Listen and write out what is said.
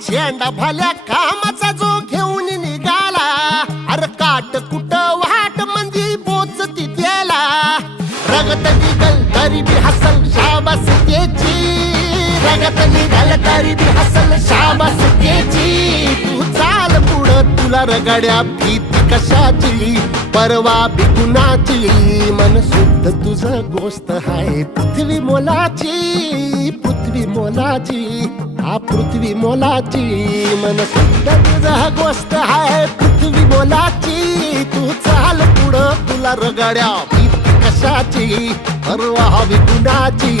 झेंडा भल्या कामाचा जो घेऊन निघाला, अरे काट कुट वाट मंदी पोचती त्याला, रगत निघल तरी बी हसल शाबास त्याची, रगत निघल तरी बी हसल शाबास त्याची. तू चाल पुढं तुला रगड्या भीती कशाची, परवा बी कुणाची, मन शुद्ध तुझं गोष्ट हाय पृथ्वी मोलाची, पृथ्वी मोलाची, हा पृथ्वी मोलाची, मन शुद्ध तुझं गोष्ट हाय पृथ्वी मोलाची. तू चाल पुढं तुला रगड्या भीती कशाची, परवा बी कुणाची.